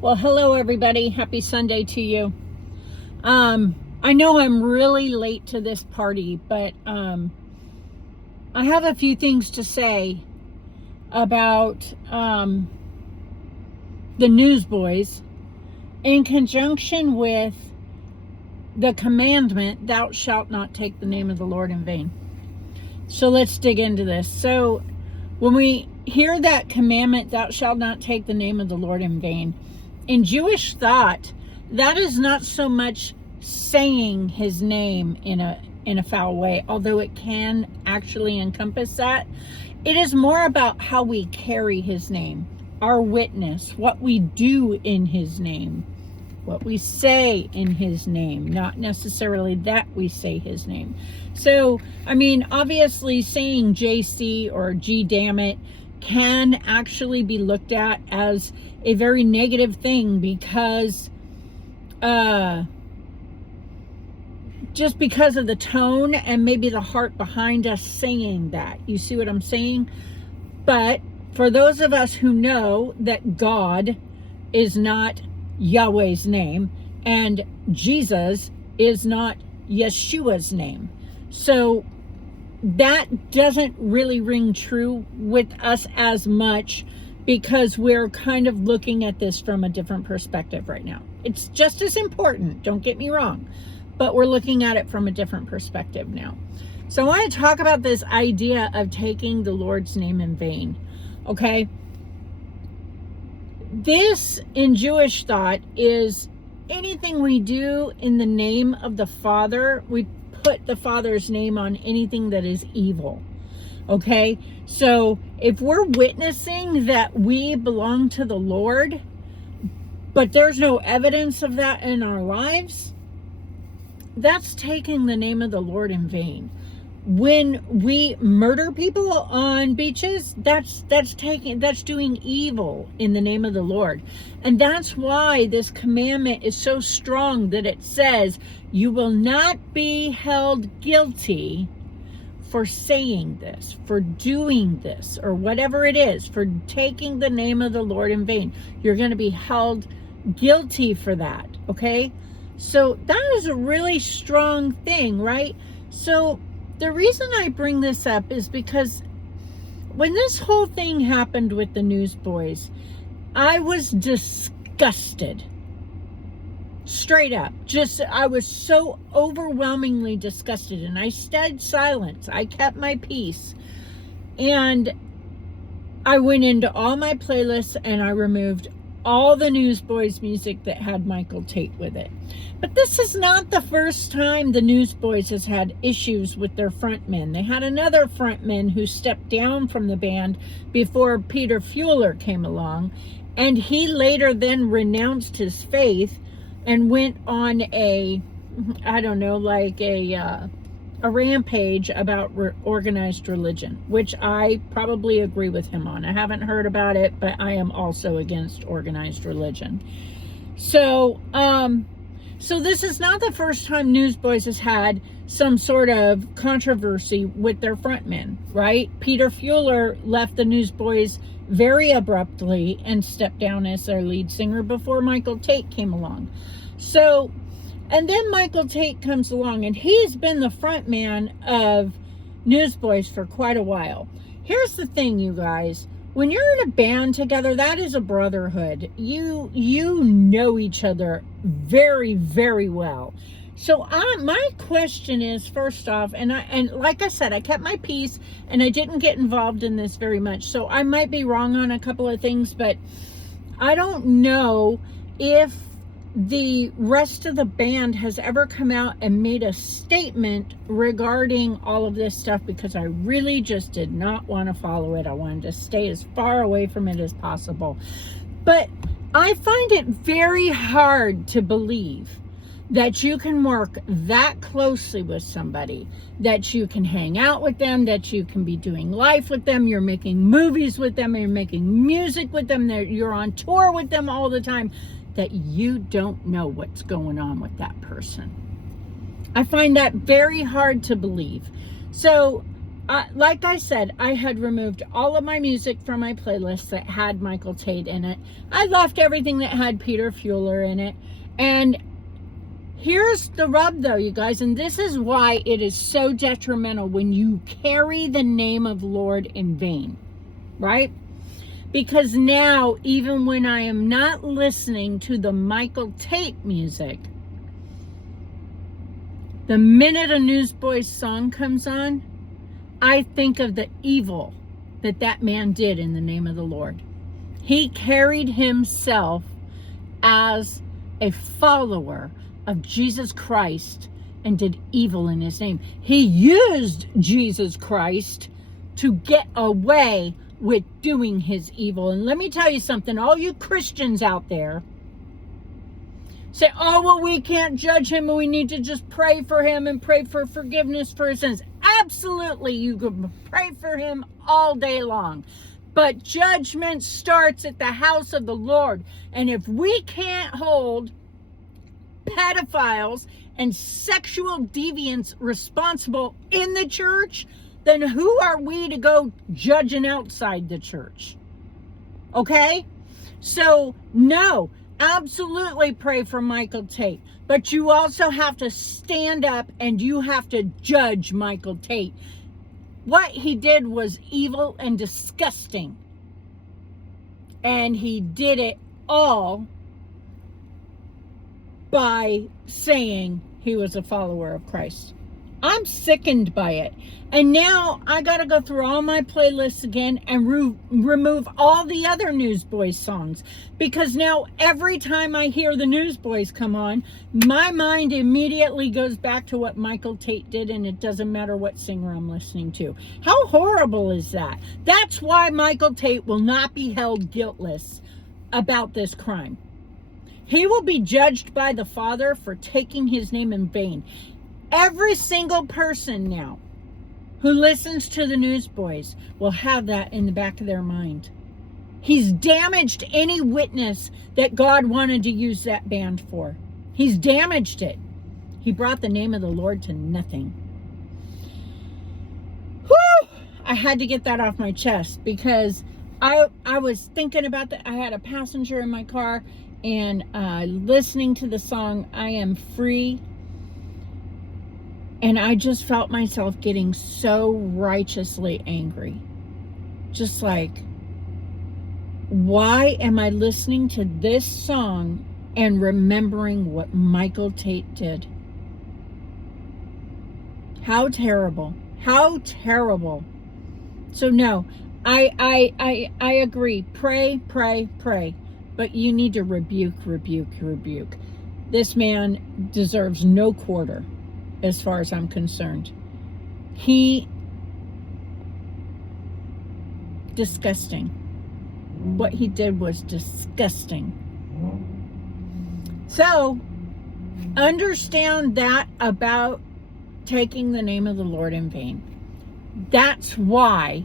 Well, hello everybody. Happy Sunday to you. I know I'm really late to this party, but I have a few things to say about the Newsboys in conjunction with the commandment, thou shalt not take the name of the Lord in vain. So let's dig into this. So when we hear that commandment, thou shalt not take the name of the Lord in vain, in Jewish thought, that is not so much saying his name in a foul way, although it can actually encompass that. It is more about how we carry his name, our witness, what we do in his name, what we say in his name, not necessarily that we say his name. So, I mean, obviously saying JC or G damn it can actually be looked at as a very negative thing because just because of the tone and maybe the heart behind us saying that. You see what I'm saying? But for those of us who know that God is not Yahweh's name and Jesus is not Yeshua's name, so that doesn't really ring true with us as much because we're kind of looking at this from a different perspective right now. It's just as important, don't get me wrong, but we're looking at it from a different perspective now. So I want to talk about this idea of taking the Lord's name in vain, okay? This, in Jewish thought, is anything we do in the name of the Father, we put the Father's name on anything that is evil. Okay, so if we're witnessing that we belong to the Lord, but there's no evidence of that in our lives, that's taking the name of the Lord in vain. When we murder people on beaches, that's doing evil in the name of the Lord. And that's why this commandment is so strong that it says you will not be held guilty for saying this, for doing this, or whatever it is, for taking the name of the Lord in vain. You're going to be held guilty for that, okay? So that is a really strong thing, right? So the reason I bring this up is because when this whole thing happened with the Newsboys, I was disgusted. Straight up. I was so overwhelmingly disgusted, and I stayed silent. I kept my peace. And I went into all my playlists and I removed all the Newsboys music that had Michael Tate with it. But this is not the first time the Newsboys has had issues with their frontmen. They had another frontman who stepped down from the band before Peter Fuller came along, and he later then renounced his faith and went on a rampage about organized religion, which I probably agree with him on. I haven't heard about it, but I am also against organized religion. So this is not the first time Newsboys has had some sort of controversy with their frontmen, right? Peter Fuller left the Newsboys very abruptly and stepped down as their lead singer before Michael Tate came along. So, and then Michael Tate comes along, and he's been the front man of Newsboys for quite a while. Here's the thing, you guys. When you're in a band together, that is a brotherhood. You know each other very, very well. So my question is, first off, and like I said, I kept my peace, and I didn't get involved in this very much. So I might be wrong on a couple of things, but I don't know if the rest of the band has ever come out and made a statement regarding all of this stuff, because I really just did not want to follow it. I wanted to stay as far away from it as possible. But I find it very hard to believe that you can work that closely with somebody, that you can hang out with them, that you can be doing life with them, you're making movies with them, you're making music with them, you're on tour with them all the time, that you don't know what's going on with that person. I find that very hard to believe. So like I said, I had removed all of my music from my playlist that had Michael Tate in it. I left everything that had Peter Fuller in it. And here's the rub, though, you guys, and this is why it is so detrimental when you carry the name of the Lord in vain, right? Because now, even when I am not listening to the Michael Tate music, the minute a Newsboys song comes on, I think of the evil that that man did in the name of the Lord. He carried himself as a follower of Jesus Christ and did evil in his name. He used Jesus Christ to get away with doing his evil. And let me tell you something, all you Christians out there say, oh, well, we can't judge him, and we need to just pray for him and pray for forgiveness for his sins. Absolutely, you can pray for him all day long. But judgment starts at the house of the Lord. And if we can't hold pedophiles and sexual deviants responsible in the church, then who are we to go judging outside the church? Okay? So, no, absolutely pray for Michael Tate. But you also have to stand up and you have to judge Michael Tate. What he did was evil and disgusting. And he did it all by saying he was a follower of Christ. I'm sickened by it. And now I got to go through all my playlists again and remove all the other Newsboys songs. Because now every time I hear the Newsboys come on, my mind immediately goes back to what Michael Tate did, and it doesn't matter what singer I'm listening to. How horrible is that? That's why Michael Tate will not be held guiltless about this crime. He will be judged by the Father for taking his name in vain. Every single person now who listens to the Newsboys will have that in the back of their mind. He's damaged any witness that God wanted to use that band for. He's damaged it. He brought the name of the Lord to nothing. Whew! I had to get that off my chest because I was thinking about that. I had a passenger in my car and listening to the song, I Am Free. And I just felt myself getting so righteously angry. Just like, why am I listening to this song and remembering what Michael Tate did? How terrible. How terrible. So no, I agree. Pray, pray, pray. But you need to rebuke. This man deserves no quarter. As far as I'm concerned, disgusting. What he did was disgusting. So, understand that about taking the name of the Lord in vain. That's why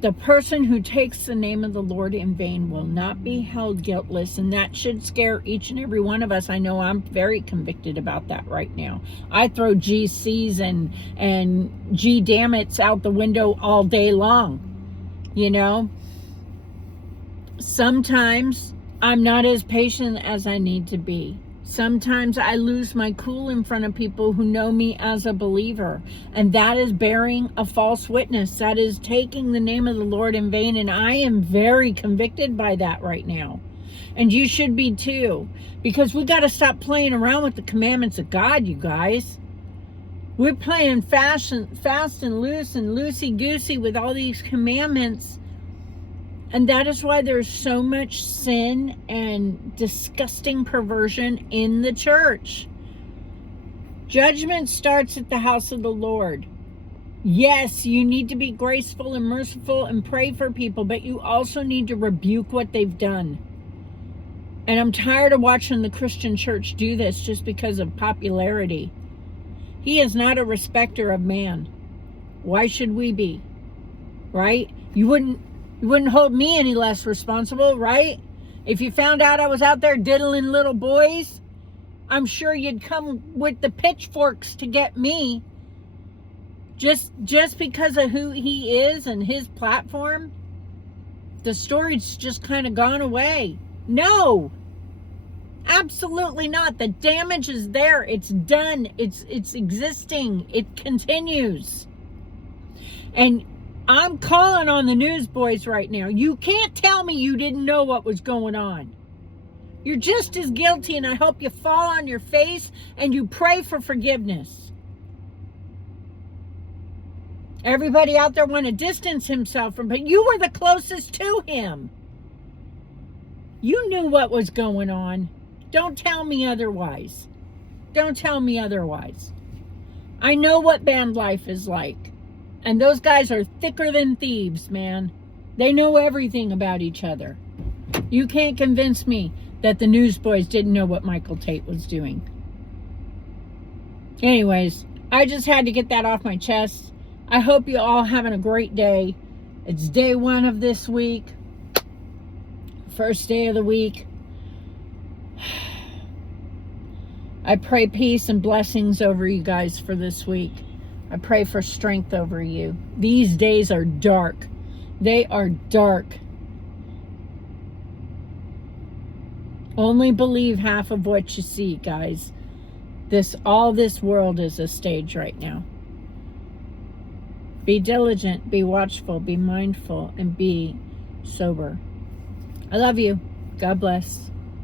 the person who takes the name of the Lord in vain will not be held guiltless, and that should scare each and every one of us. I know I'm very convicted about that right now. I throw GCs and G damn it's out the window all day long. You know, sometimes I'm not as patient as I need to be. Sometimes I lose my cool in front of people who know me as a believer. And that is bearing a false witness. That is taking the name of the Lord in vain. And I am very convicted by that right now. And you should be too. Because we got to stop playing around with the commandments of God, you guys. We're playing fast and loose and loosey-goosey with all these commandments. And that is why there's so much sin and disgusting perversion in the church. Judgment starts at the house of the Lord. Yes, you need to be graceful and merciful and pray for people, but you also need to rebuke what they've done. And I'm tired of watching the Christian church do this just because of popularity. He is not a respecter of man. Why should we be? Right? You wouldn't hold me any less responsible, right? If you found out I was out there diddling little boys, I'm sure you'd come with the pitchforks to get me. Just because of who he is and his platform, the story's just kind of gone away. No, absolutely not. The damage is there. It's done. It's existing. It continues. And I'm calling on the newsboys right now. You can't tell me you didn't know what was going on. You're just as guilty, and I hope you fall on your face and you pray for forgiveness. Everybody out there want to distance himself from, but you were the closest to him. You knew what was going on. Don't tell me otherwise. Don't tell me otherwise. I know what band life is like. And those guys are thicker than thieves, man. They know everything about each other. You can't convince me that the newsboys didn't know what Michael Tate was doing. Anyways, I just had to get that off my chest. I hope you all having a great day. It's day 1 of this week. First day of the week. I pray peace and blessings over you guys for this week. I pray for strength over you. These days are dark. They are dark. Only believe half of what you see, guys. All this world is a stage right now. Be diligent, be watchful, be mindful, and be sober. I love you. God bless.